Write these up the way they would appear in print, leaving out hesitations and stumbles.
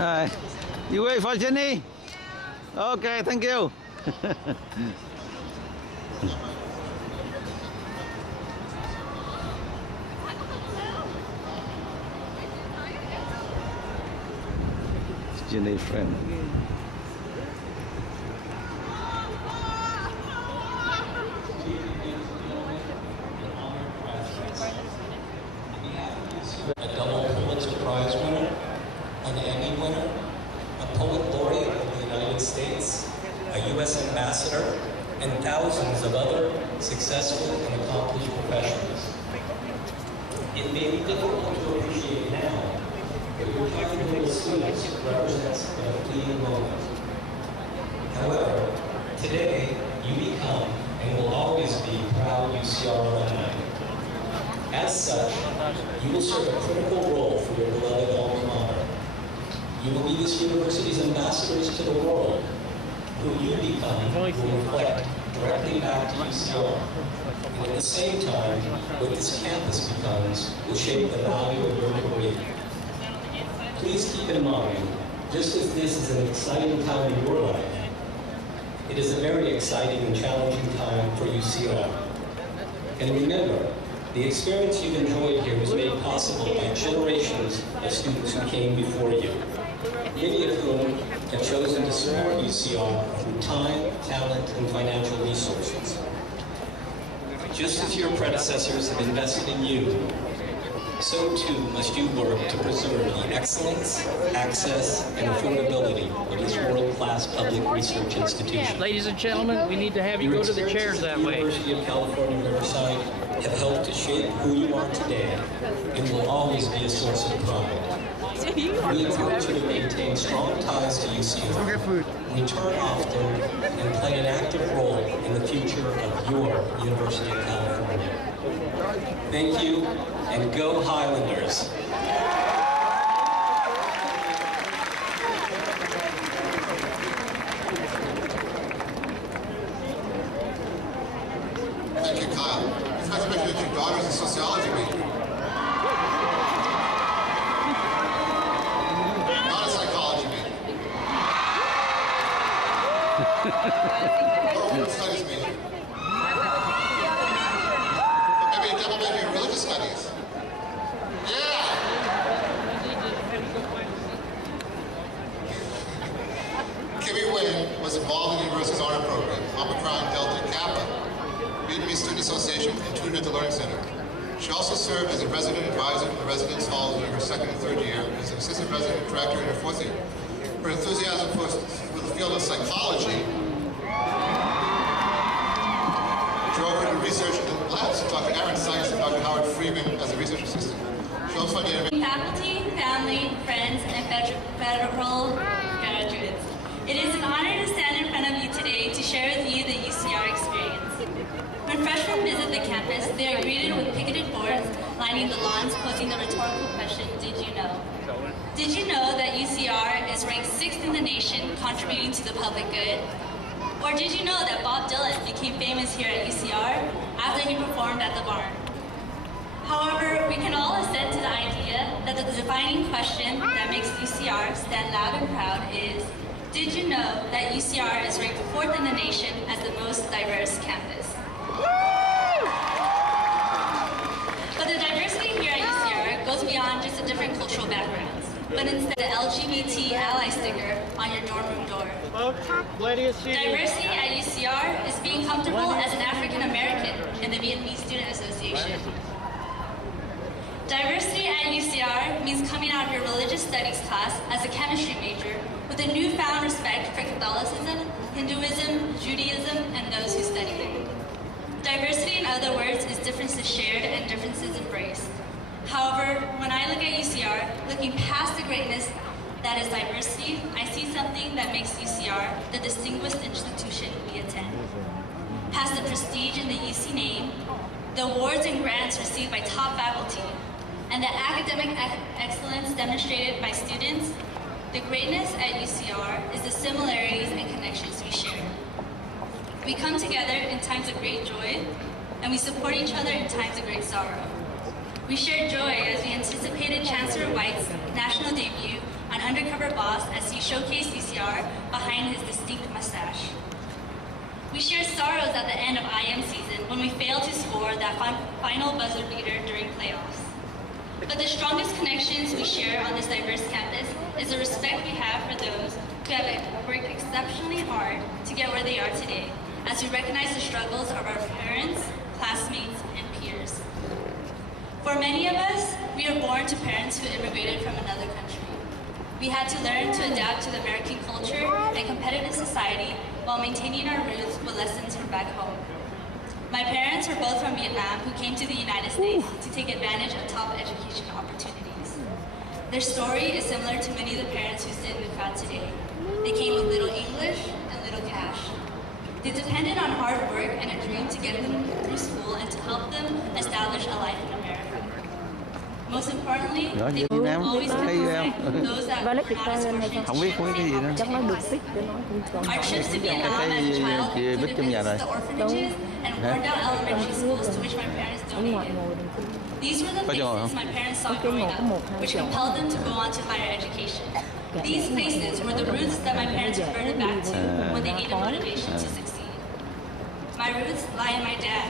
Alright. You wait for Jennie? Okay, thank you. It's Jennie's friend. A double Pulitzer Prize winner, an Emmy winner, a poet laureate of the United States, a U.S. ambassador, and thousands of other successful and accomplished professionals. It may be difficult to appreciate now, but your tiny little students represents a fleeting moment. However, today you become and will always be proud UCR alumni. As such, you will serve a critical role for your beloved alma mater. You will be this university's ambassadors to the world. Who you become will reflect directly back to UCR. And at the same time, what this campus becomes will shape the value of your career. Please keep in mind, just as this is an exciting time in your life, it is a very exciting and challenging time for UCR. And remember, the experience you've enjoyed here was made possible by generations of students who came before you, many of whom have chosen to support UCR through time, talent, and financial resources. Just as your predecessors have invested in you, so too must you work to preserve the excellence, access, and affordability of this world-class public research institution. Ladies and gentlemen, we need to have you go to the chairs that way. The University of California, Riverside have helped to shape who you are today and will always be a source of pride. We encourage you to maintain strong ties to UCR, return often, and play an active role in the future of your University of California. Thank you, and go Highlanders! Thank you, Kyle. It's nice to mention that your daughter's a sociology major. Not a psychology major. Or a world studies major. Or maybe a double major in religious studies. Yeah! Kimmy Wynn was involved in the university's honor program, Omicron Delta Kappa, Vietnamese Student Association, and tutored at the Learning Center. She also served as a resident advisor in the residence halls during her second and third year, and as an assistant resident director in her fourth year. Her enthusiasm for the field of psychology drove her to research in the labs with Dr. Aaron Sykes and Dr. Howard Freeman as a research assistant. She also funded faculty, family, friends, and federal graduates. It is an honor to stand in front of you today to share with you the UCR experience. When freshmen visit the campus, they are greeted with picketed boards lining the lawns posing the rhetorical question, did you know? Did you know that UCR is ranked 6th in the nation contributing to the public good? Or did you know that Bob Dylan became famous here at UCR after he performed at the barn? However, we can all assent to the idea that the defining question that makes UCR stand loud and proud is, did you know that UCR is ranked 4th in the nation as the most diverse campus? But the diversity here at UCR goes beyond just the different cultural backgrounds, but instead the LGBT ally sticker on your dorm room door. Diversity at UCR is being comfortable as an African American in the Vietnamese Student Association. Diversity at UCR means coming out of your religious studies class as a chemistry major with a newfound respect for Catholicism, Hinduism, Judaism, and those who study it. Diversity, in other words, is differences shared and differences embraced. However, when I look at UCR, looking past the greatness that is diversity, I see something that makes UCR the distinguished institution we attend. Past the prestige in the UC name, the awards and grants received by top faculty, and the academic excellence demonstrated by students, the greatness at UCR is the similarities and connections we share. We come together in times of great joy, and we support each other in times of great sorrow. We shared joy as we anticipated Chancellor White's national debut on Undercover Boss as he showcased UCR behind his distinct mustache. We shared sorrows at the end of IM season when we failed to score that final buzzer beater during playoffs. But the strongest connections we share on this diverse campus is the respect we have for those who have worked exceptionally hard to get where they are today, as we recognize the struggles of our parents, classmates, and peers. For many of us, we are born to parents who immigrated from another country. We had to learn to adapt to the American culture and competitive society while maintaining our roots with lessons from back home. My parents were both from Vietnam who came to the United States to take advantage of top education opportunities. Their story is similar to many of the parents who sit in the crowd today. They came with little English and little cash. They depended on hard work and a dream to get them through school and to help them establish a life in America. Most importantly, Đó, they Việt Nam always thấy em those that were not as fortunate không biết cái gì nữa. Chắc nó được tích cho nó cũng còn. Our trips to Vietnam Cái as a child chị Bích included trong nhà visits rồi. to orphanages and worn-down elementary schools to which my parents Ở ngoài donated. ngồi đừng có. These were the Có cho ngồi places không? my parents saw Okay, growing ngồi có một, up, hai which chỗ. compelled them to go on to higher education. These places were the roots that my parents reverted back to when they needed motivation to succeed. My roots lie in my dad,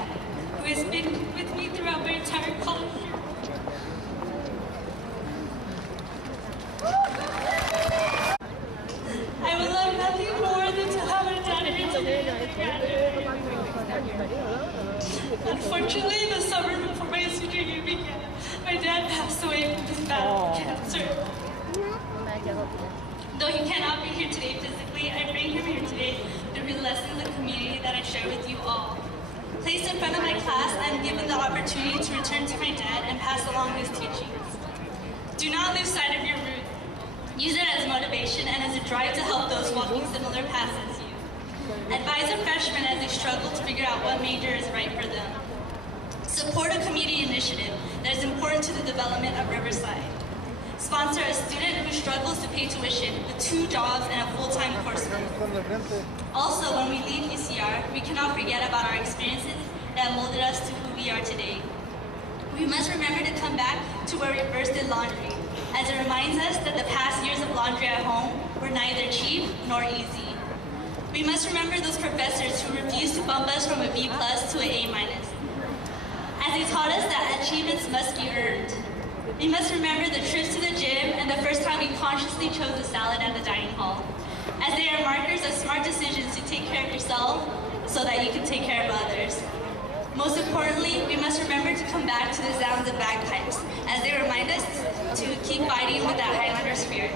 who has been with me throughout my entire college year. I would love nothing more than to have a dad here today. Unfortunately, the summer before my senior year began, my dad passed away from his battle with cancer. Though he cannot be here today physically, I bring him here today through his lessons and community that I share with you all. Placed in front of my class, I am given the opportunity to return to my dad and pass along his teachings. Do not lose sight of your roots. Use it as motivation and as a drive to help those walking similar paths as you. Advise a freshman as they struggle to figure out what major is right for them. Support a community initiative that is important to the development of Riverside. Sponsor a student who struggles to pay tuition with 2 jobs and a full-time coursework. Also, when we leave UCR, we cannot forget about our experiences that molded us to who we are today. We must remember to come back to where we first did laundry, as it reminds us that the past years of laundry at home were neither cheap nor easy. We must remember those professors who refused to bump us from a B+ to an A-, as they taught us that achievements must be earned. We must remember the trips to the gym and the first time we consciously chose a salad at the dining hall, as they are markers of smart decisions to take care of yourself so that you can take care of others. Most importantly, we must remember to come back to the sounds of bagpipes, as they remind us to keep fighting with that Highlander spirit.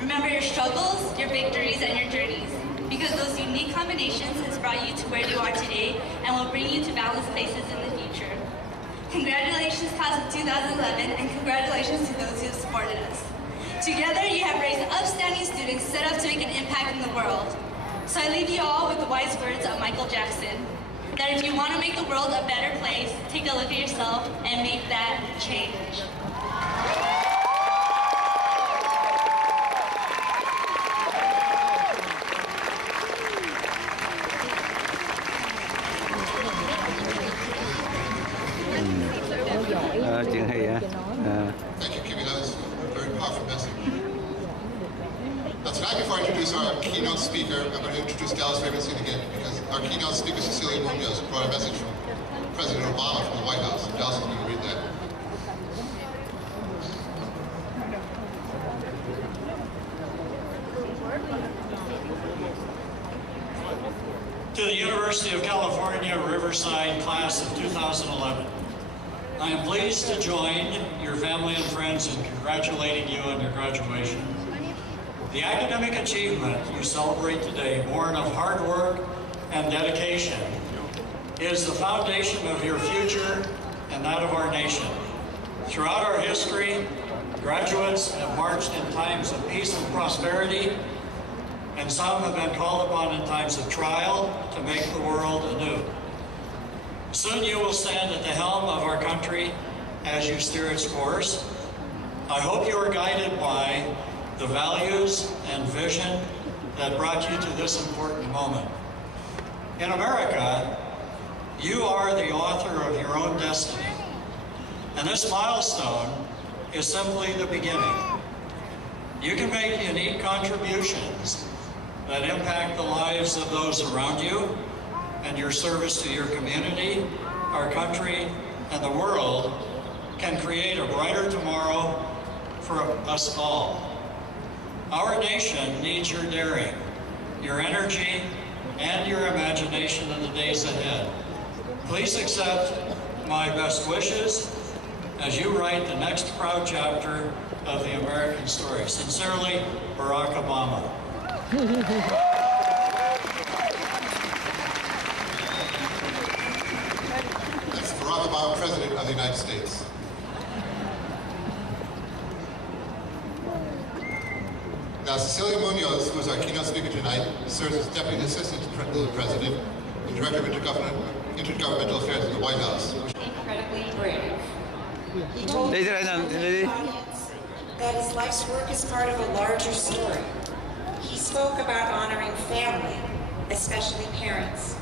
Remember your struggles, your victories, and your journeys, because those unique combinations has brought you to where you are today and will bring you to balanced places in the future. Congratulations, class of 2011, and congratulations to those who have supported us. Together, you have raised upstanding students set up to make an impact in the world. So I leave you all with the wise words of Michael Jackson, that if you want to make the world a better place, take a look at yourself and make that change. Chuyện hay hả? Thank you, Kimmy. That was a very powerful message. Now, tonight, before I introduce our keynote speaker, I'm going to introduce Dallas Ravenstein again, because our keynote speaker, Cecilia Munoz, brought a message from President Obama from the White House. Dallas is going to read that. To the University of California, Riverside class of 2011. I am pleased to join your family and friends in congratulating you on your graduation. The academic achievement you celebrate today, born of hard work and dedication, is the foundation of your future and that of our nation. Throughout our history, graduates have marched in times of peace and prosperity, and some have been called upon in times of trial to make the world anew. Soon you will stand at the helm of our country as you steer its course. I hope you are guided by the values and vision that brought you to this important moment. In America, you are the author of your own destiny. And this milestone is simply the beginning. You can make unique contributions that impact the lives of those around you, and your service to your community, our country, and the world can create a brighter tomorrow for us all. Our nation needs your daring, your energy, and your imagination in the days ahead. Please accept my best wishes as you write the next proud chapter of the American story. Sincerely, Barack Obama. That's Barack Obama, President of the United States. Now, Cecilia Munoz, who is our keynote speaker tonight, serves as Deputy Assistant to the President and Director of Intergovernmental Affairs at the White House. Incredibly brave. He told the audience that his life's work is part of a larger story. He spoke about honoring family, especially parents,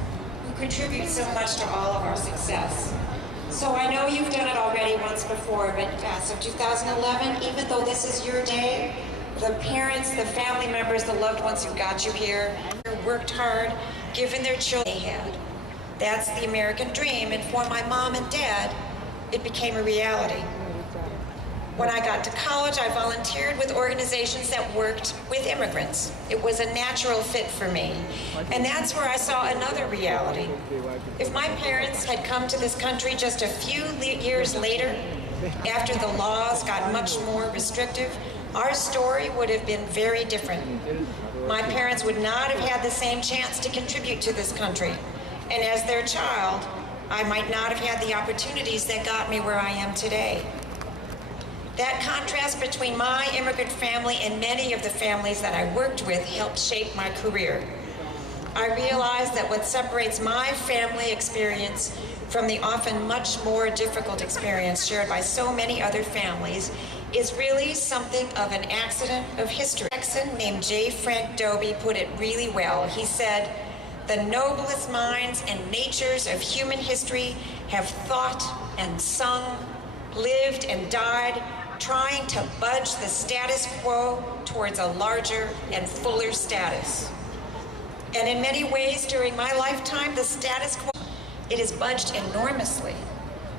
who contribute so much to all of our success. So I know you've done it already once before, but so 2011, even though this is your day, the parents, the family members, the loved ones who got you here, worked hard, given their children they had. That's the American dream, and for my mom and dad, it became a reality. When I got to college, I volunteered with organizations that worked with immigrants. It was a natural fit for me. And that's where I saw another reality. If my parents had come to this country just a few years later, after the laws got much more restrictive, our story would have been very different. My parents would not have had the same chance to contribute to this country. And as their child, I might not have had the opportunities that got me where I am today. That contrast between my immigrant family and many of the families that I worked with helped shape my career. I realized that what separates my family experience from the often much more difficult experience shared by so many other families is really something of an accident of history. A Texan named J. Frank Dobie put it really well. He said, "The noblest minds and natures of human history have thought and sung, lived and died, trying to budge the status quo towards a larger and fuller status." And in many ways during my lifetime, the status quo, it has budged enormously.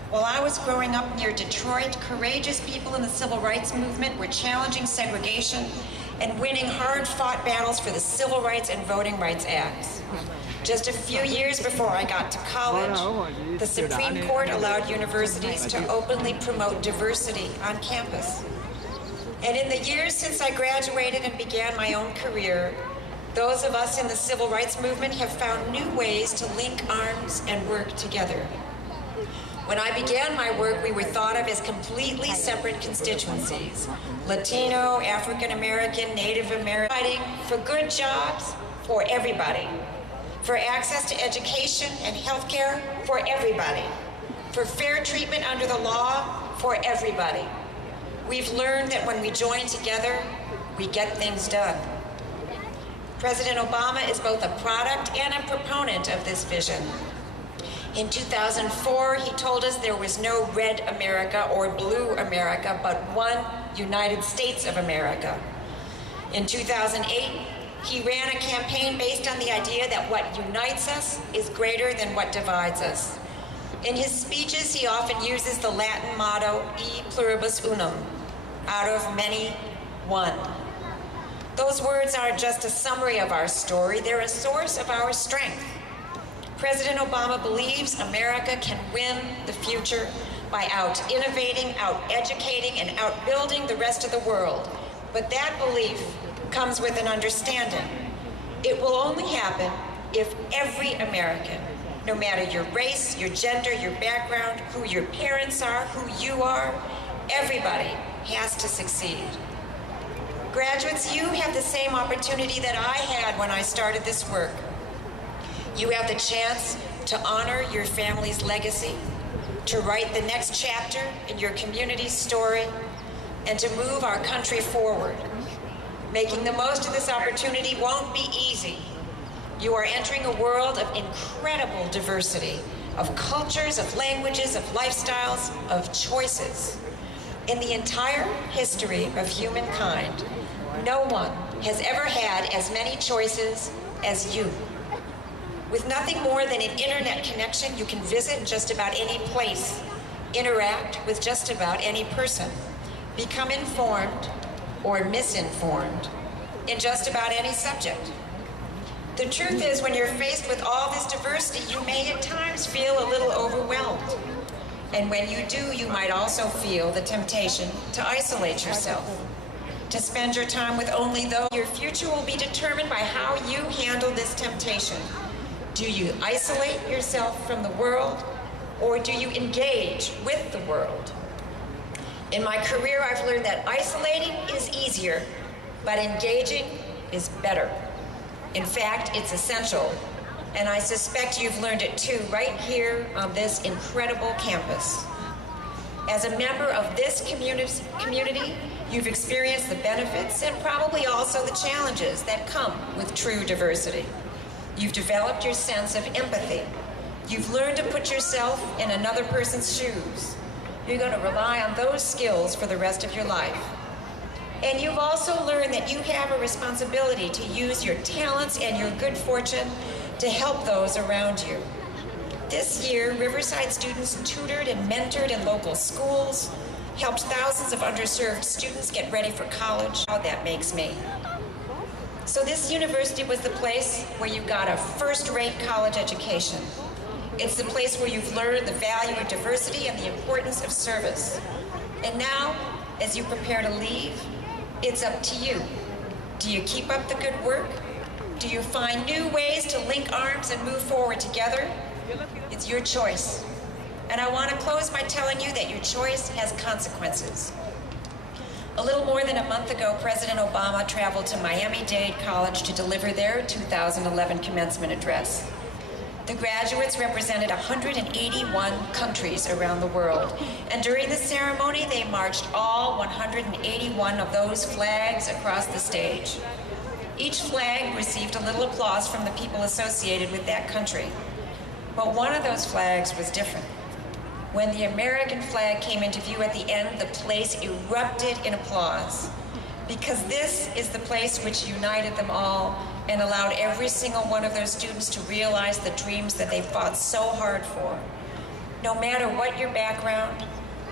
While I was growing up near Detroit, courageous people in the civil rights movement were challenging segregation and winning hard-fought battles for the Civil Rights and Voting Rights Acts. Just a few years before I got to college, the Supreme Court allowed universities to openly promote diversity on campus. And in the years since I graduated and began my own career, those of us in the civil rights movement have found new ways to link arms and work together. When I began my work, we were thought of as completely separate constituencies: Latino, African American, Native American, fighting for good jobs for everybody, for access to education and health care for everybody, for fair treatment under the law for everybody. We've learned that when we join together, we get things done. President Obama is both a product and a proponent of this vision. In 2004, he told us there was no red America or blue America, but one United States of America. In 2008, he ran a campaign based on the idea that what unites us is greater than what divides us. In his speeches, he often uses the Latin motto, E pluribus unum, out of many, one. Those words aren't just a summary of our story, they're a source of our strength. President Obama believes America can win the future by out-innovating, out-educating, and out-building the rest of the world. But that belief comes with an understanding. It will only happen if every American, no matter your race, your gender, your background, who your parents are, who you are, everybody has to succeed. Graduates, you have the same opportunity that I had when I started this work. You have the chance to honor your family's legacy, to write the next chapter in your community's story, and to move our country forward. Making the most of this opportunity won't be easy. You are entering a world of incredible diversity, of cultures, of languages, of lifestyles, of choices. In the entire history of humankind, no one has ever had as many choices as you. With nothing more than an internet connection, you can visit just about any place, interact with just about any person, become informed or misinformed in just about any subject. The truth is, when you're faced with all this diversity, you may at times feel a little overwhelmed. And when you do, you might also feel the temptation to isolate yourself, to spend your time with only those. Your future will be determined by how you handle this temptation. Do you isolate yourself from the world, or do you engage with the world? In my career, I've learned that isolating is easier, but engaging is better. In fact, it's essential, and I suspect you've learned it too right here on this incredible campus. As a member of this community, you've experienced the benefits and probably also the challenges that come with true diversity. You've developed your sense of empathy. You've learned to put yourself in another person's shoes. You're going to rely on those skills for the rest of your life. And you've also learned that you have a responsibility to use your talents and your good fortune to help those around you. This year, Riverside students tutored and mentored in local schools, helped thousands of underserved students get ready for college. How that makes me. So this university was the place where you got a first-rate college education. It's the place where you've learned the value of diversity and the importance of service. And now, as you prepare to leave, it's up to you. Do you keep up the good work? Do you find new ways to link arms and move forward together? It's your choice. And I want to close by telling you that your choice has consequences. A little more than a month ago, President Obama traveled to Miami-Dade College to deliver their 2011 commencement address. The graduates represented 181 countries around the world, and during the ceremony, they marched all 181 of those flags across the stage. Each flag received a little applause from the people associated with that country. But one of those flags was different. When the American flag came into view at the end, the place erupted in applause, because this is the place which united them all and allowed every single one of those students to realize the dreams that they fought so hard for. No matter what your background,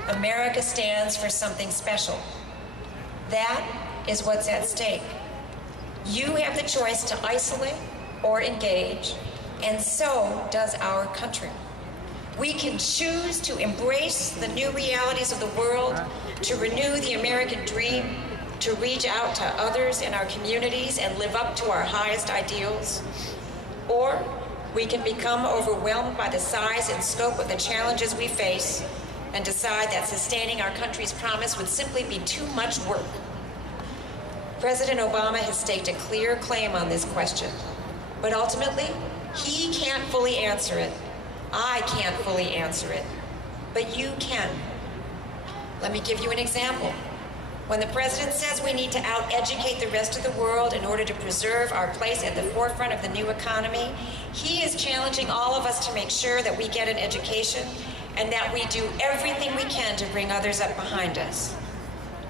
America stands for something special. That is what's at stake. You have the choice to isolate or engage, and so does our country. We can choose to embrace the new realities of the world, to renew the American dream, to reach out to others in our communities and live up to our highest ideals. Or we can become overwhelmed by the size and scope of the challenges we face and decide that sustaining our country's promise would simply be too much work. President Obama has staked a clear claim on this question, but ultimately, he can't fully answer it. I can't fully answer it, but you can. Let me give you an example. When the president says we need to out-educate the rest of the world in order to preserve our place at the forefront of the new economy, he is challenging all of us to make sure that we get an education and that we do everything we can to bring others up behind us.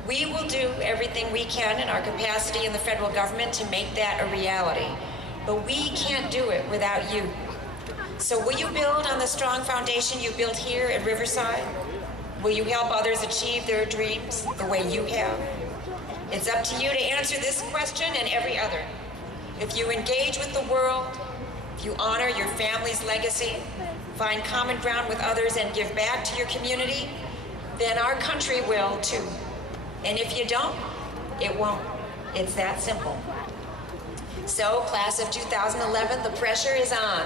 We will do everything we can in our capacity in the federal government to make that a reality, but we can't do it without you. So will you build on the strong foundation you built here at Riverside? Will you help others achieve their dreams the way you have? It's up to you to answer this question and every other. If you engage with the world, if you honor your family's legacy, find common ground with others, and give back to your community, then our country will too. And if you don't, it won't. It's that simple. So, class of 2011, the pressure is on.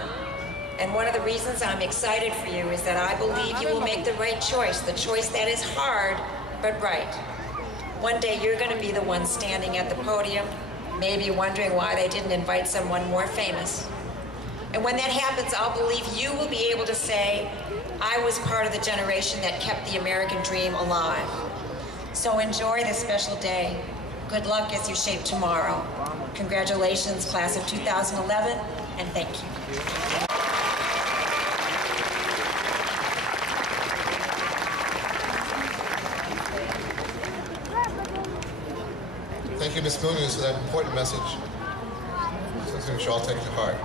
And one of the reasons I'm excited for you is that I believe you will make the right choice, the choice that is hard, but right. One day you're going to be the one standing at the podium, maybe wondering why they didn't invite someone more famous. And when that happens, I'll believe you will be able to say, I was part of the generation that kept the American dream alive. So enjoy this special day. Good luck as you shape tomorrow. Congratulations, class of 2011, and thank you. Thank you, Ms. Munoz, for that important message. Something we should all take to heart.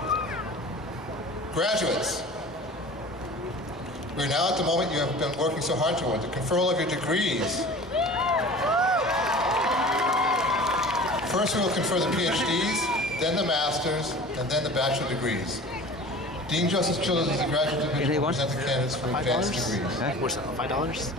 Graduates, we're now at the moment you have been working so hard toward, the conferral of your degrees. First we will confer the PhDs, then the masters, and then the bachelor degrees. Dean Joseph Childers is the graduate division will present the candidates for advanced degrees. What's that, $5?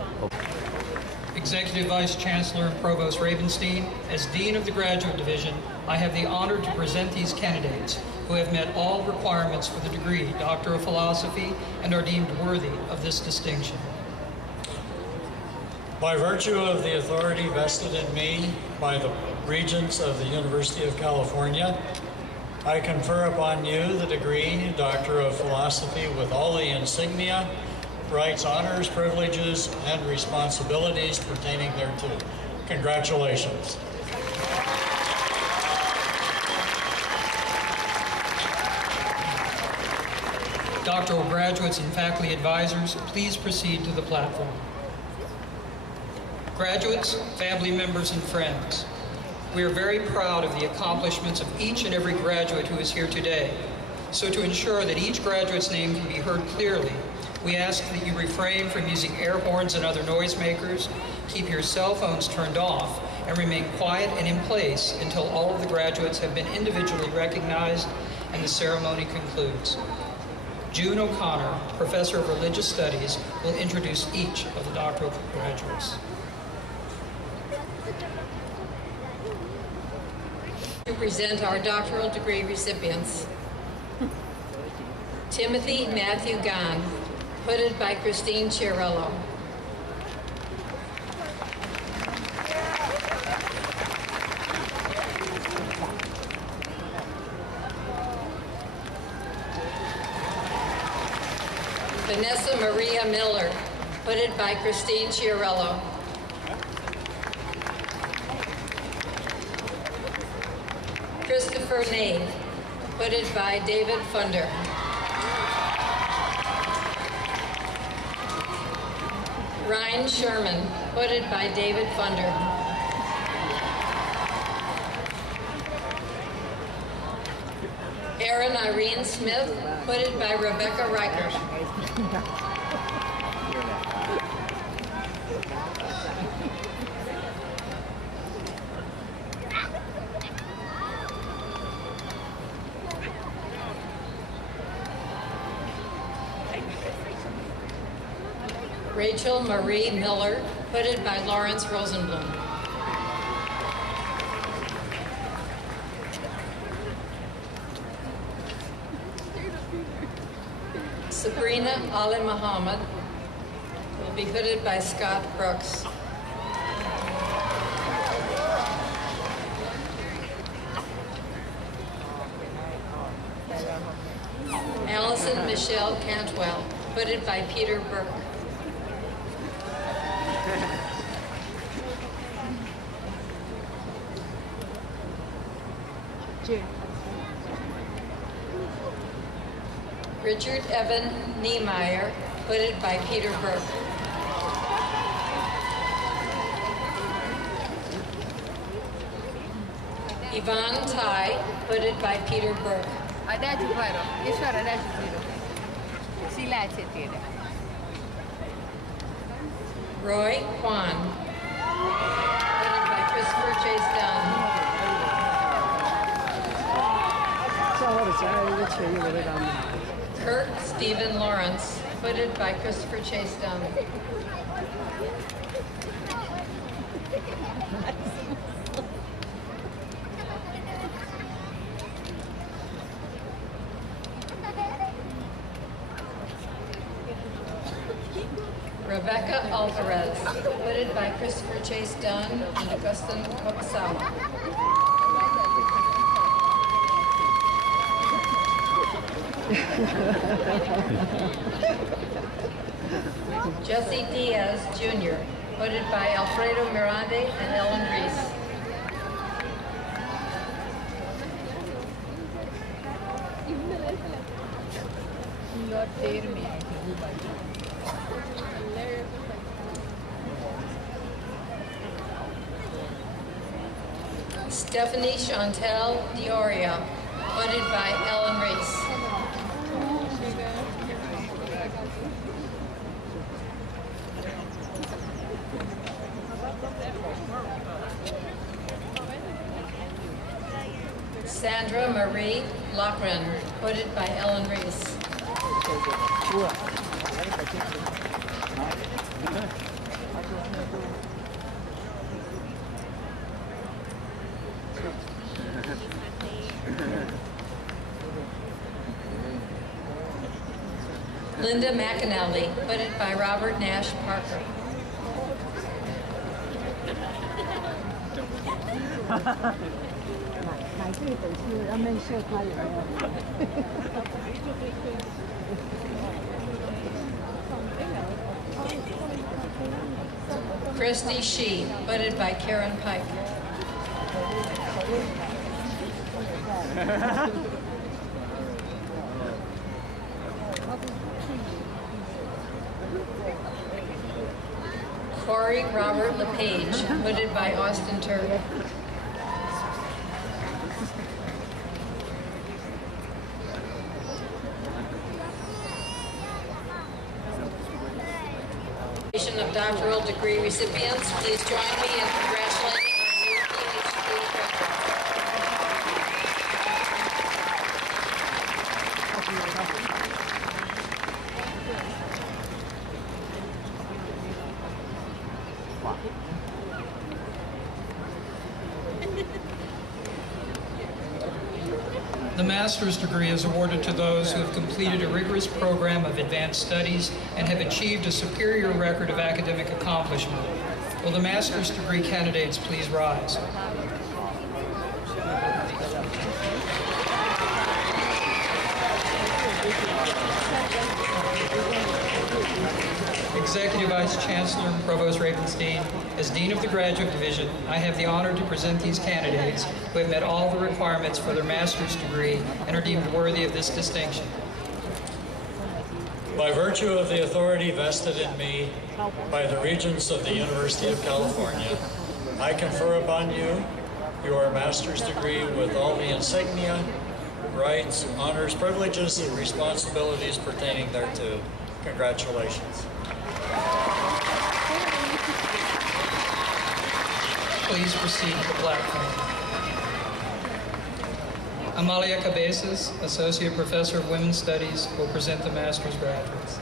Executive Vice Chancellor and Provost Ravenstein, as Dean of the Graduate Division, I have the honor to present these candidates who have met all requirements for the degree Doctor of Philosophy and are deemed worthy of this distinction. By virtue of the authority vested in me by the Regents of the University of California, I confer upon you the degree Doctor of Philosophy with all the insignia, rights, honors, privileges, and responsibilities pertaining thereto. Congratulations. Doctoral graduates and faculty advisors, please proceed to the platform. Graduates, family members, and friends, we are very proud of the accomplishments of each and every graduate who is here today. So to ensure that each graduate's name can be heard clearly, we ask that you refrain from using air horns and other noisemakers, keep your cell phones turned off, and remain quiet and in place until all of the graduates have been individually recognized and the ceremony concludes. June O'Connor, Professor of Religious Studies, will introduce each of the doctoral graduates. To present our doctoral degree recipients. Timothy Matthew Gahn, hooded by Christine Chiarello. Vanessa Maria Miller, hooded by Christine Chiarello. Christopher Nave, hooded by David Funder. Ryan Sherman, hooded by David Funder. Erin Irene Smith, hooded by Rebecca Reichert. Rachel Marie Miller, hooded by Lawrence Rosenblum. Sabrina Ali Muhammad will be hooded by Scott Brooks. Allison Michelle Cantwell, hooded by Peter Burke. Richard Evan Niemeyer, hooded by Peter Burke. Yvonne Tai, hooded by Peter Burke. Roy Kwan, hooded by Christopher Chase Dunn. Kirk Stephen Lawrence, hooded by Christopher Chase Dunn. Rebecca Alvarez, hooded by Christopher Chase Dunn and Augustin Koksama. Jesse Diaz, Jr., hooded by Alfredo Mirande and Ellen Reese. Stephanie Chantel Dioria, voted by Ellen Reese. Sandra Marie Lochran, voted by Ellen Reese. Linda McAnally, voted by Robert Nash Parker. Christy Shee, voted by Karen Pike. Corey Robert LePage, voted by Austin Turk. Of doctoral degree recipients, please join me in congratulating our new PhD graduates. The master's degree is awarded to those who have completed a rigorous program of advanced studies and have achieved a superior record of academic accomplishment. Will the master's degree candidates please rise? Executive Vice Chancellor Provost Ravenstein, as Dean of the Graduate Division, I have the honor to present these candidates who have met all the requirements for their master's degree and are deemed worthy of this distinction. By virtue of the authority vested in me by the Regents of the University of California, I confer upon you your master's degree with all the insignia, rights, honors, privileges, and responsibilities pertaining thereto. Congratulations. Please proceed to the platform. Amalia Cabezas, Associate Professor of Women's Studies, will present the master's graduates.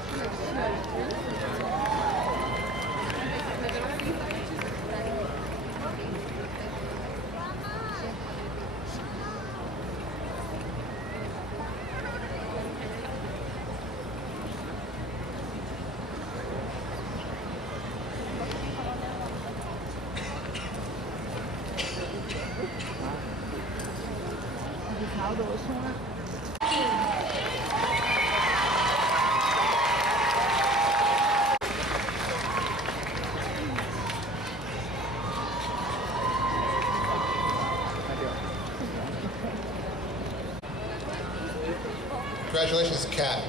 Congratulations, Kat.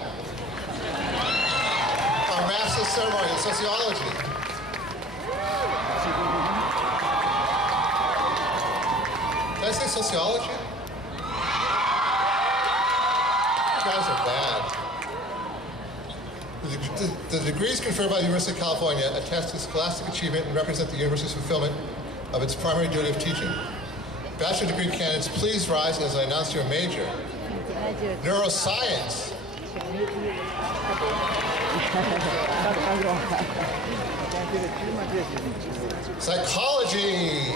Our master's ceremony in sociology. Did I say sociology? You guys are bad. The degrees conferred by the University of California attest to scholastic achievement and represent the university's fulfillment of its primary duty of teaching. Bachelor degree candidates, please rise as I announce your major. Neuroscience. Psychology.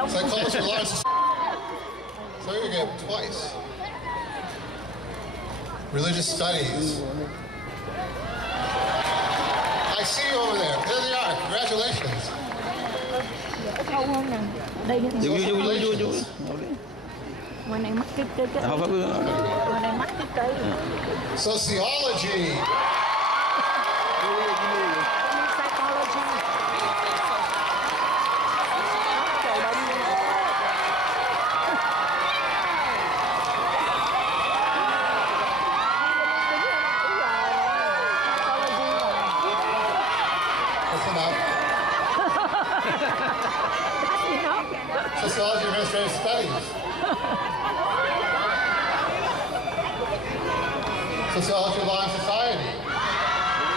Psychology large. So you're going to get twice. Religious studies. I see you over there. There they are. Congratulations. Sociology. Sociology and Administrative Studies. Sociology, Law, and Society.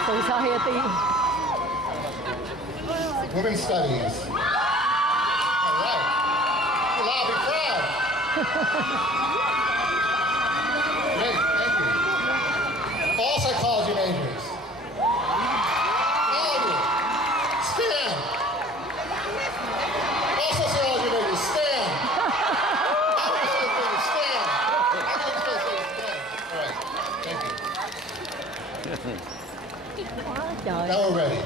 Society. Women's Studies. All right. You're loud, be proud. Great, thank you. All psychology majors. All of you. Stand. All sociology majors, stand. All sociology majors, stand. All right, thank you. Now we're ready.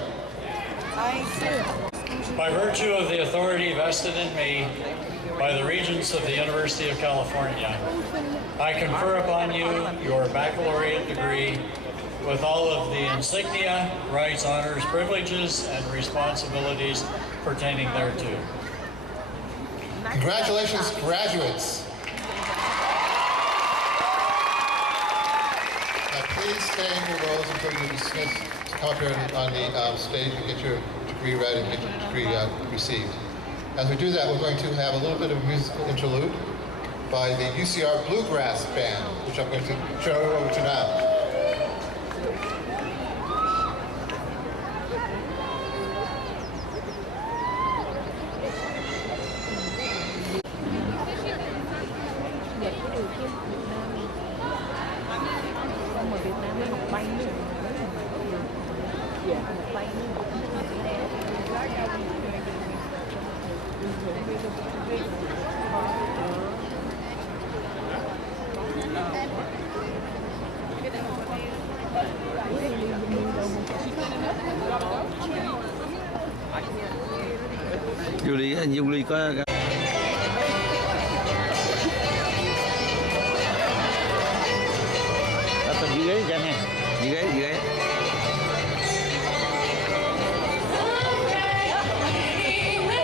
By virtue of the authority vested in me by the Regents of the University of California, I confer upon you your baccalaureate degree with all of the insignia, rights, honors, privileges, and responsibilities pertaining thereto. Congratulations, graduates. Now please stay in your rows until you're dismissed to come up here on the stage and get your degree read and get your degree received. As we do that, we're going to have a little bit of a musical interlude by the UCR Bluegrass Band, which I'm going to turn over to now. Julie có tập dưới ghế cho nghe, dưới ghế. When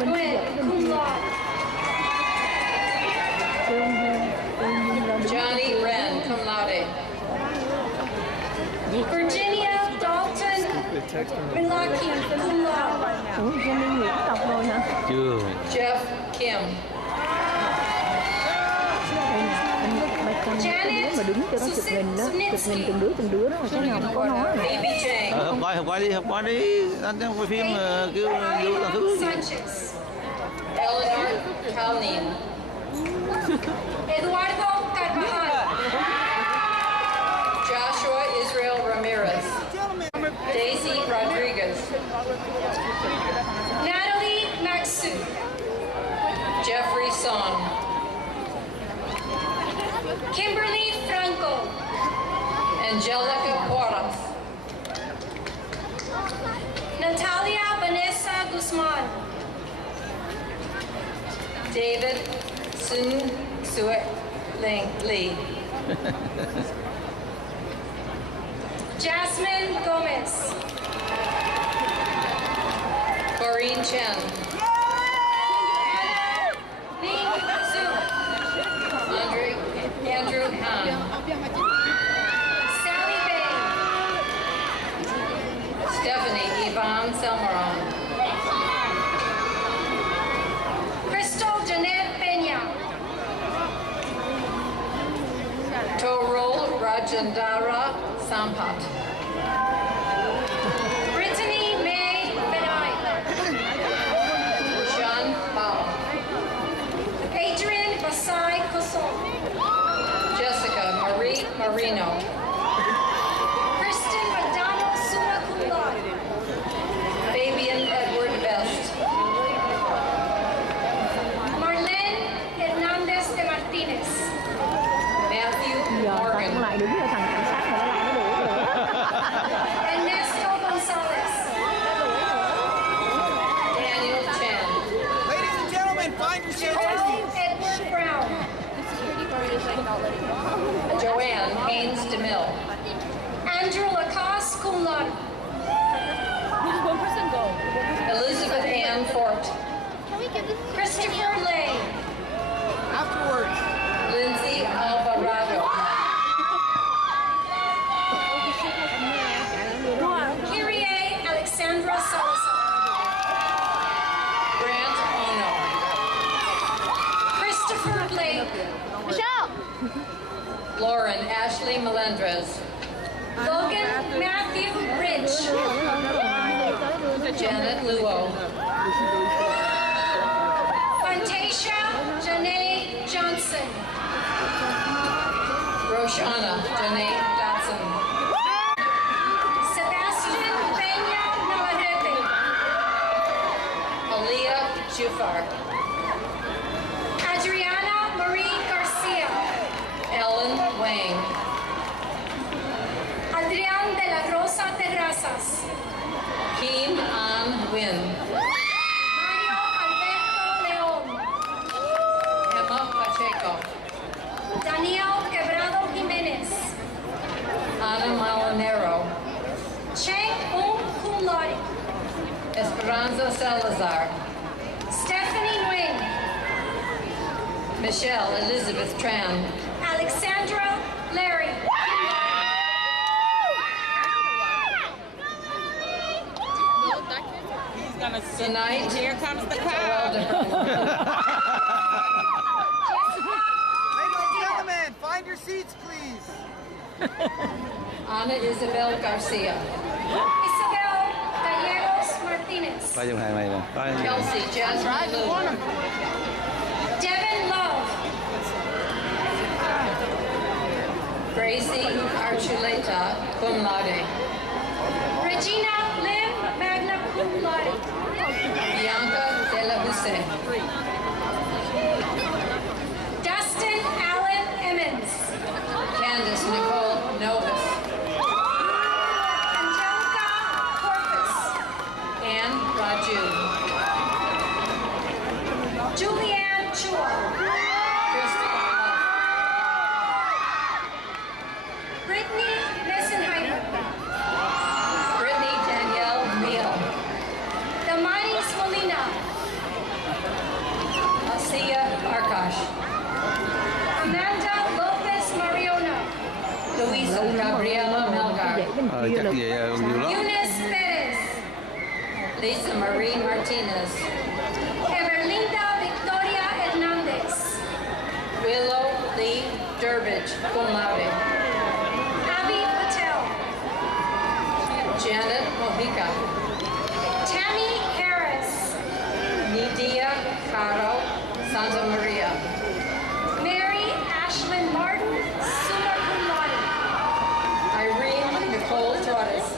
bên kia Nguyen, bên cum kia. laude. Tương ra đứng. Johnny Wren, cum laude. Virginia Dalton Milwaukee, cum laude. Ủa, Jennie Nguyễn đọc rồi hả? Chưa. Jeff Kim. Nếu mà đứng cho nó chụp hình đó, chụp hình từng đứa đó, cái nào cũng có nói. Phoebe Chang. Học bài đi. Anh đang quay phim kêu vô là thứ gì. Sanchez. Eleanor Kalnin. Eduardo Carvajal. Joshua Israel Ramirez. Daisy Rodriguez. Natalie Maxu. Jeffrey Song. Kimberly Franco. Angelica Juarez. Natalia Vanessa Guzman. David Sun Sue Lee. Jasmine Gomez. Maureen Chen. Ning Zhu. Andrew Han. Sally Bay. Stephanie Yvonne Selmaron. Crystal Janet Peña. Torul Rajendra Sampat. Brittany May Benai. Sean Bao. Adrian Basai Koson. Jessica Marie Marino. Kristen McDonald summa cum laude. Fabian Edward Best. Marlene Hernandez de Martinez. Matthew Giờ ta Morgan. cũng lại đứng cho thằng cảnh sát mà nó lại nó đuổi nữa. Ernesto Gonzalez. Daniel Chan. Ladies and gentlemen, find your seats. Joel Edward Brown. Joanne Haynes DeMille. Andrew Lacoste cum laude. Elizabeth Ann Fort. Christopher Lay. Afterwards. Lindsay Alvarado. Kyrie Alexandra Salazar. Grant Ono. Christopher Blake. Lauren Ashley Melendrez. Logan Matthew Rich. Janet Luo. Fantasia Janae Johnson. Roshana Janae Dotson. Sebastian Peña Navarrete. Aaliyah Jufar. Adriana Marie Garcia. Ellen Wang. Adrián de la Rosa Terrazas. Keen An Win. Mario Alberto León. Emma Pacheco. Daniel Quebrado Jiménez. Ana Malinero. Cheng Un cum laude. Esperanza Salazar. Stephanie Nguyen. Michelle Elizabeth Tran. Alexandra Larry. Tonight, Here comes the crowd. well done. Ladies and gentlemen, find your seats, please. Ana Isabel Garcia. Isabel Gallegos Martinez. Ba dùng hàng này nè. Kelsey Jasmine Luder. Devin Love. Gracie Archuleta, cum laude. Regina Lim, magna cum laude. Bianca De La Husse. Dustin Allen Emmons. Candace Nicole Novus. Angelica Corpus. Anne Raju. Julianne Chua. Christopher Huff. Brittany Messenheimer. Brittany Danielle Neal. Damaris Molina. vậy nhiều lắm. Eunice Perez, Lisa Marie Martinez, Everlinda Victoria Hernandez, Willow Lee Durbridge, cum laude. Abby Patel, Janet Mojica, Tammy Harris, Nidia Caro Santa Maria, Mary Ashlyn Martin, summa cum laude. Irene Nicole Torres,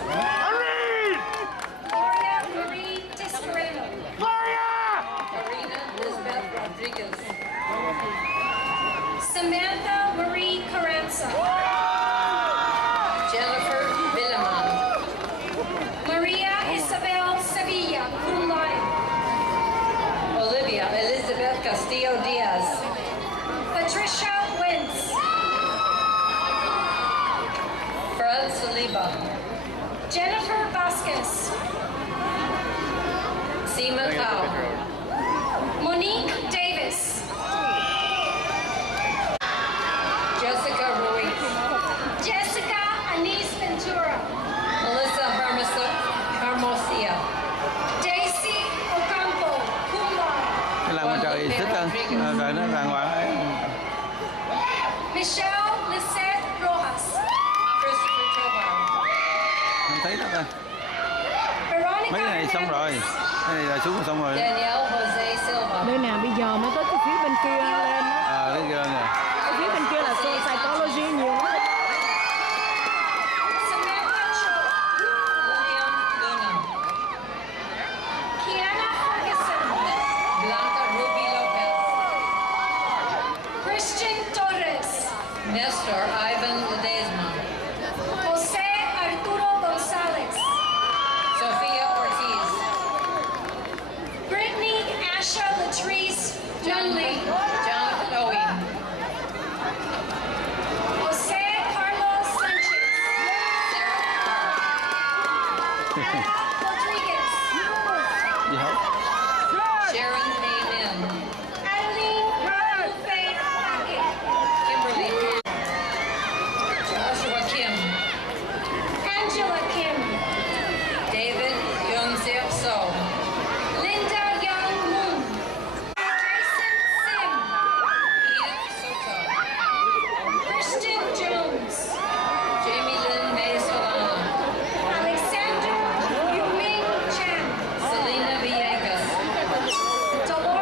Gloria Marie Tiscareno, Karina Elizabeth Rodriguez, Samantha Marie Carranza, Jennifer Villeman, Maria Isabel Sevilla, cum laude. Olivia Elizabeth Castillo Diaz, Patricia Wentz, Fred Saliba, Jennifer Vasquez, Seema Tao, Monique Davis, Jessica Ruiz, Jessica Anise Ventura, Melissa Hermosia, Daisy Ocampo, cum laude. Cái làm mà trời thích hơn, trời nó đàng hoàng ấy. Michelle Lisette Rojas, Christopher Tobar, Không thấy đó coi. Veronica Mấy cái này xong rồi, cái này là xuống xong rồi. Danielle Jose Silva, Nơi nào bây giờ mới tới cái phía bên kia lên đó. Cái kia nè. Cái phía bên kia là psychology nhiều lắm. Samantha Cho, William Luna, Kiana Ferguson, Blanca Ruby Lopez, Christian Torres, Nestor Ivan Ledesma, Jose Arturo Gonzalez, Sofia Ortiz, Brittany Asha Latrice Nunley, Jonathan Owen, Jose Carlos Sanchez, Ana Rodriguez, Gì không? Sharon May Min, Adeline Guadalupe Hackett, Kimberly Joshua Kim, Angela Kim, David Young Seok So, Linda Young Moon, Jason Sim, Edith Soto, Christian Jones, Jamie Lynn May Solana, Alexander Yuming Chan, Selena Villegas, Dolores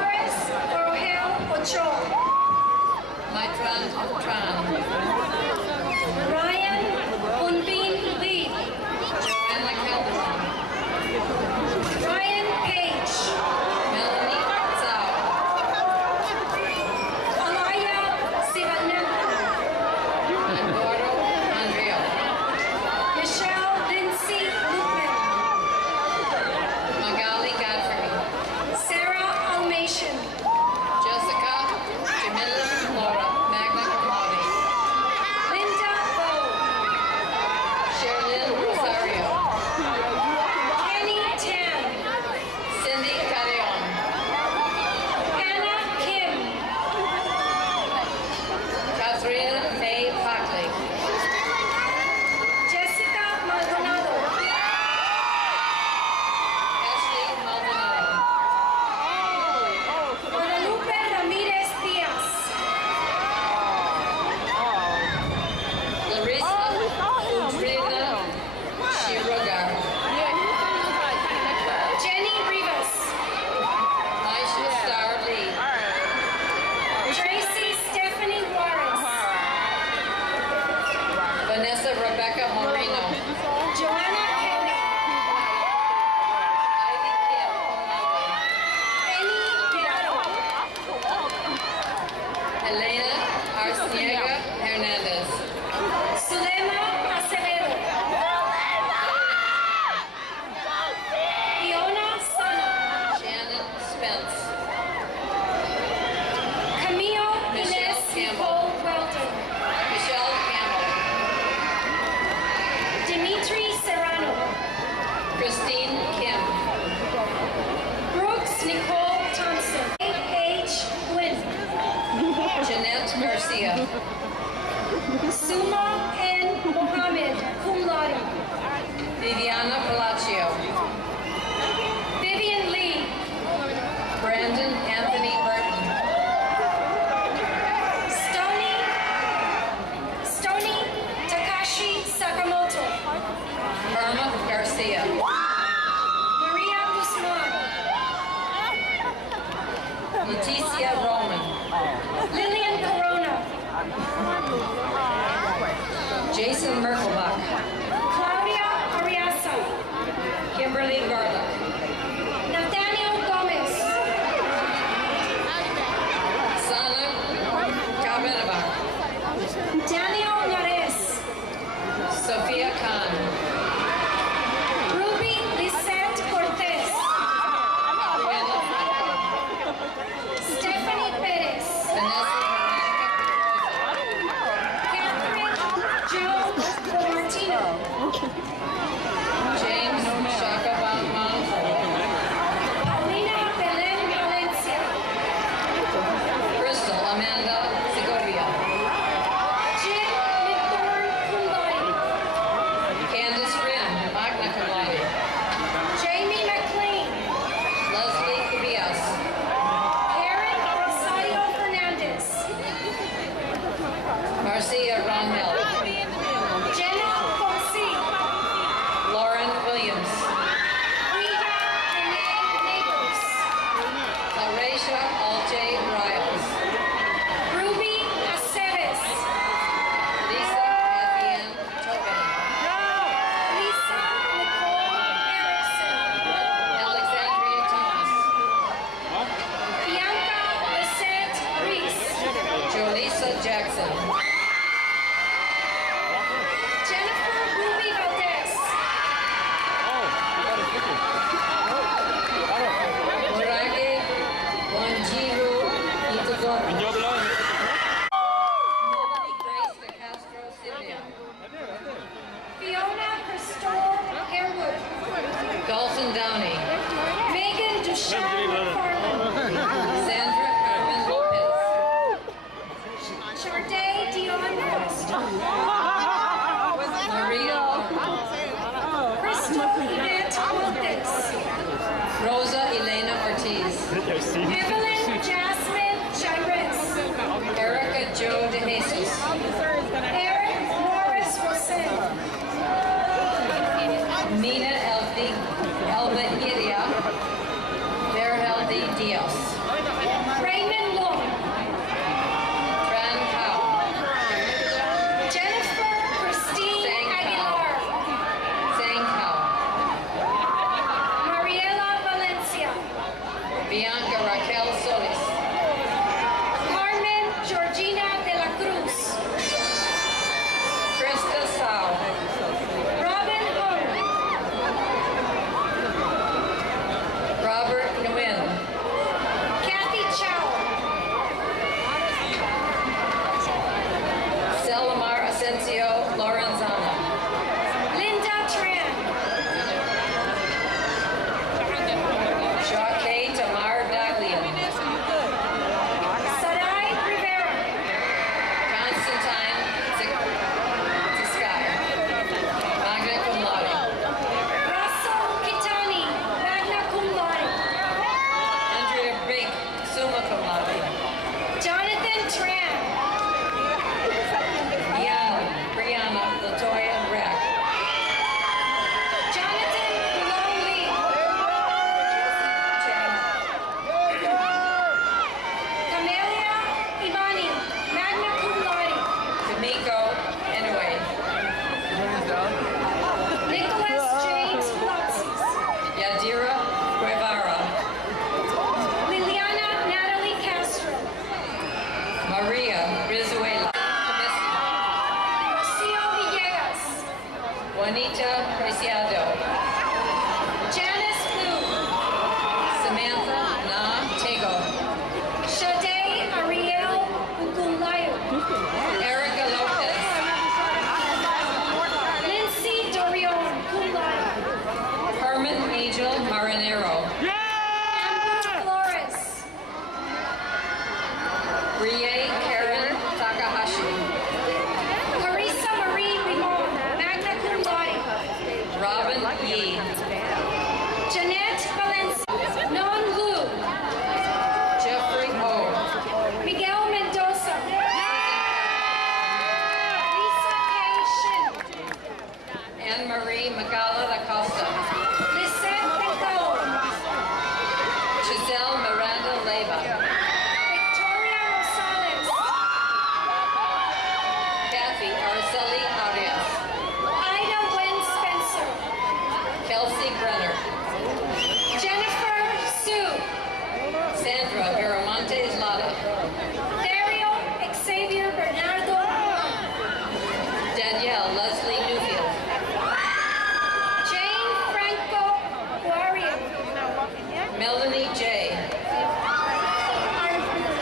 Melanie J.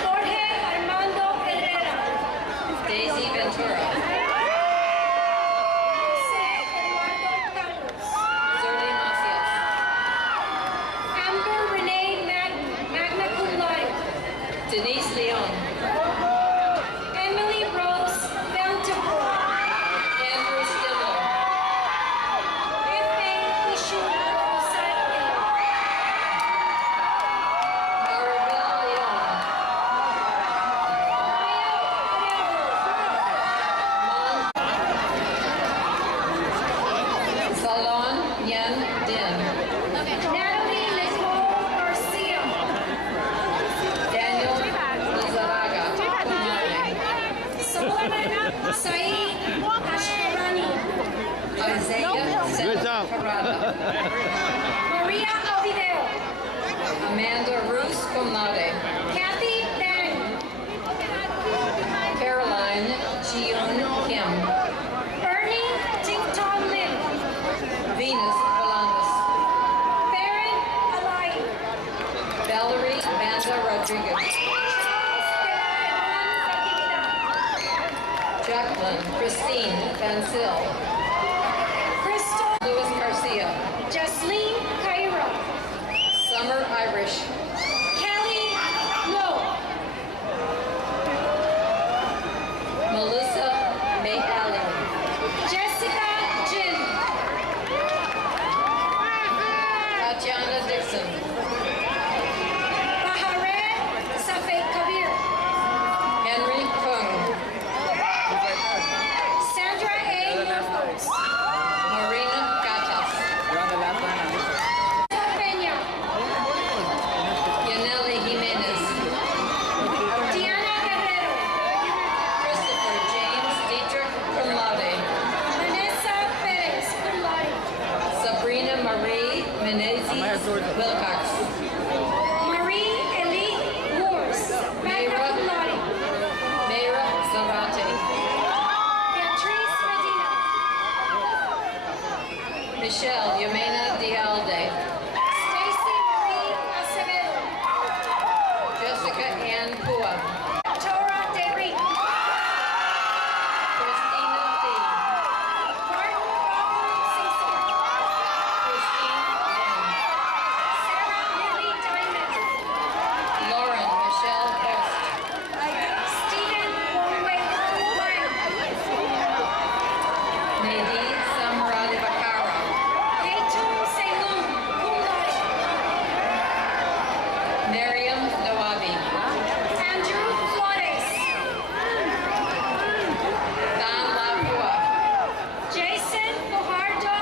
Jorge Armando Herrera. Daisy Ventura. Jose Eduardo Carlos. Zerly Macias. Amber Renee magna cum laude. Denise Leon. Emily Rose Beltepore. Andrew Stimler. F.A. Ishura Rosario. Maribel Leon. Maya Arevalo. Salon Yen Din. Natalie Nicole Garcia. Daniel Lizaraga. Solomon Saeed Ashkarani. Isaiah Good job. Carrada. Maria Alvideo. Amanda Roos cum laude. Kathy Bang. Caroline Jiun Kim. Ernie Ting Tong Lim. Venus Volandes. Baron Alai. Valerie Amanda Rodriguez. Jacqueline Christine Vancil. Crystal Louis Garcia. Jasleen Cairo. Summer Irish. Kelly Lowe. Melissa May Allen. Jessica Jin. Tatiana Dixon. Bahare Safed Kabir. Henry Kung. Sandra A. Murphos. Marina Gatas. Peña. Yaneli Jimenez. Diana Guerrero. Christopher James Dietrich cum laude. Vanessa Perez cum laude. Sabrina Marie Menezes Wilcox. Marie Elite Moores. Magna cum laude. Mayra Zarate. Beatriz Medina. Michelle Yamena Dialde. Stacy Marie Acevedo. Jessica Ann Pua. Tora Derry. Christina Lee. Martin Raul Cecil. Christine Lynn. Sarah Lily Diamond. Lauren Michelle Post. Stephen Wongwei Wang. Nadine Samrad Bakara. Heitung Seilung cum laude. Miriam Nawabi. Andrew Flores. Dan Lapua. Jason Fajardo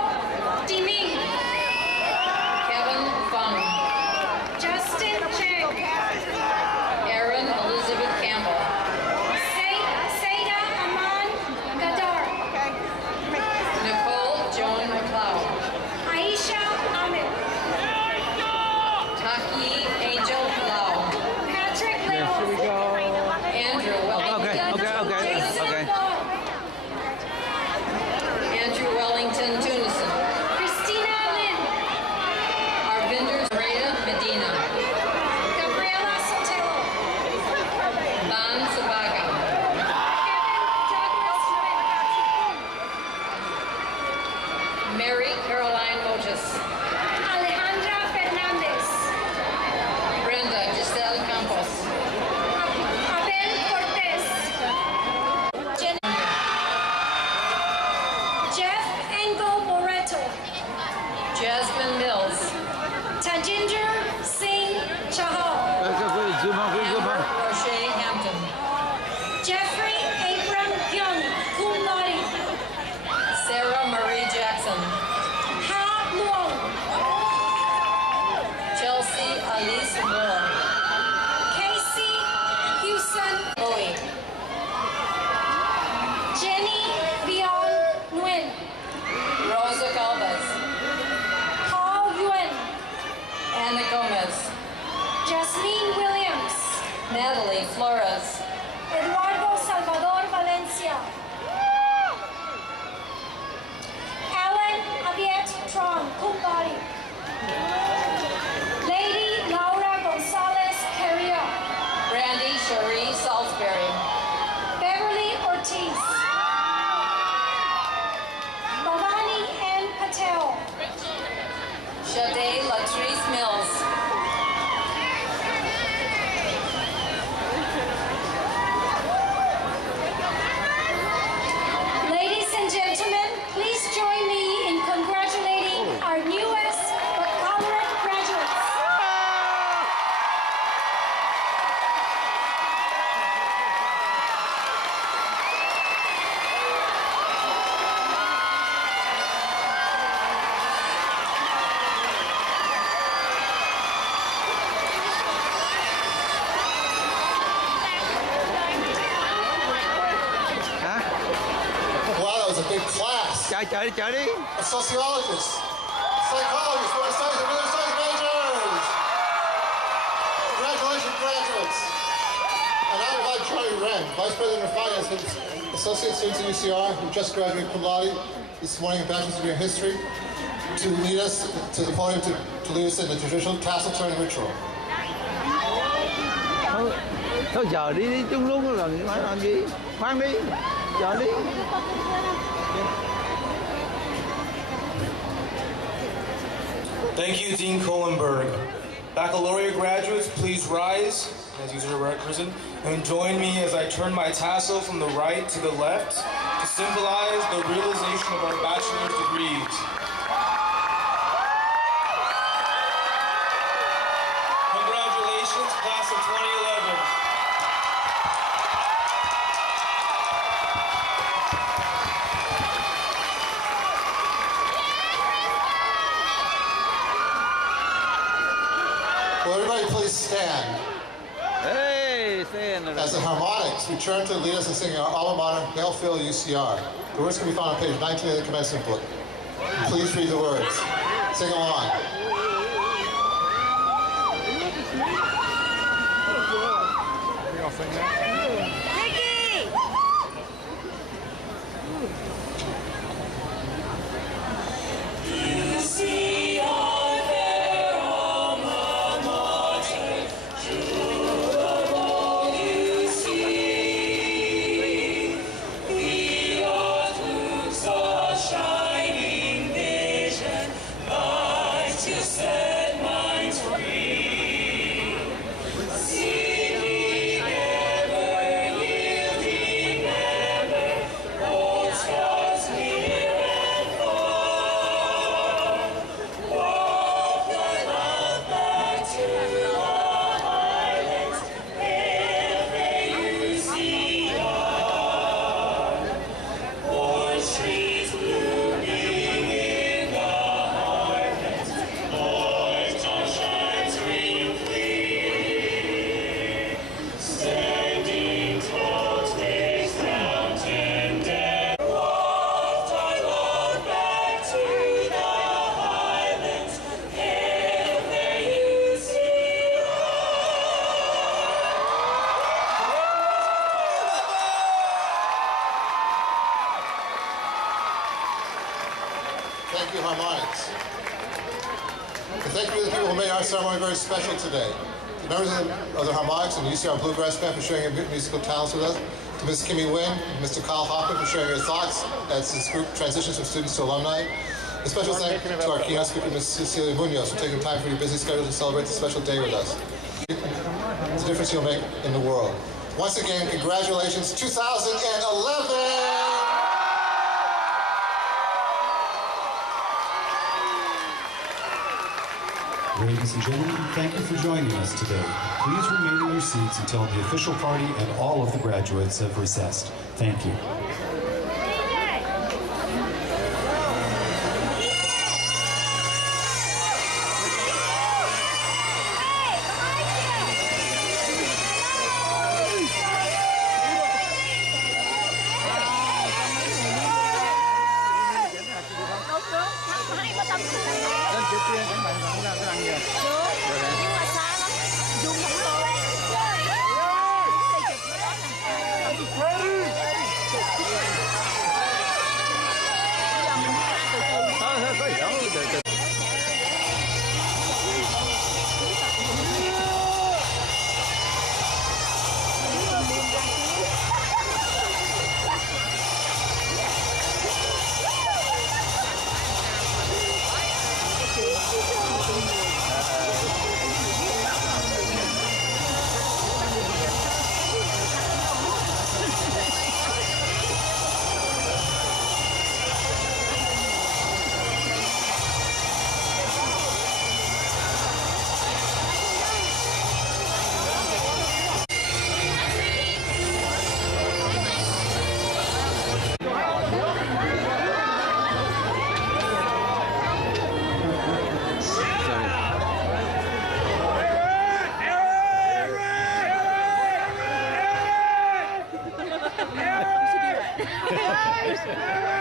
Diming. Kevin Fung. Justin Chang. Erin Elizabeth Campbell. Seda Aman Gadar. Nicole Joan McLeod. Aisha Ahmed. Taki Angel Lau. Patrick Leon. Andrew Wellington. Jason Paul. Andrew Wellington Tunison. Christina Lin. Arvinder Raya Medina. Gabriela Sotelo. Ban Sabaga. Kevin Douglas Wynn. Mary Caroline Mojes. Alejandra Fernandez. Brenda Giselle Campos. Abel Cortez. Jennie. Jeff Engel Moreto. Jasmine Mills. Tajinder Singh Chahal. Zoom on, zoom on. Roche Hampton. Jeffrey Abram Young, cum laude. Sarah Marie Jackson. Ha Luong. Chelsea Alice Moore. Casey Houston. Chloe. Jenny Leon Nguyen. Rosa Galvez. Paul Yuen. Anna Gomez. Jasmine Williams. Natalie Flores. Eduardo Salvador Valencia. Alan Aviet Tron, cum laude. Lady chạy đi. A sociologist, psychologist, women's studies, and other studies majors. Congratulations, graduates. And now we invite Charlie Wren, Vice President of Finance and Associate Students at UCR, who just graduated cum laude this morning in Bachelor's degree in History, to lead us to the podium to lead us in the traditional tassel turning ritual. Thôi chờ đi chung luôn rồi phải làm gì? Khoan đi, chờ đi. Thank you, Dean Kohlenberg. Baccalaureate graduates, please rise as usually represent, and join me as I turn my tassel from the right to the left to symbolize the realization of our bachelor's degrees. Congratulations, class of 2011. Will everybody please stand? Hey, stand. As the harmonics return to lead us in singing our alma mater, Hail Phil UCR. The words can be found on page 19 of the commencement book. Please read the words. Sing along. Thank you, harmonics. And thank you to the people who made our ceremony very special today. The members of the harmonics and the UCR Bluegrass Band for sharing your musical talents with us. To Ms. Kimmy Wynn and Mr. Kyle Hoffman for sharing your thoughts as this group transitions from students to alumni. A special thank you to our keynote speaker, Ms. Cecilia Munoz, for taking time from your busy schedule to celebrate this special day with us. It's the difference you'll make in the world. Once again, congratulations, 2011! Ladies and gentlemen, thank you for joining us today. Please remain in your seats until the official party and all of the graduates have recessed. Thank you. Yes!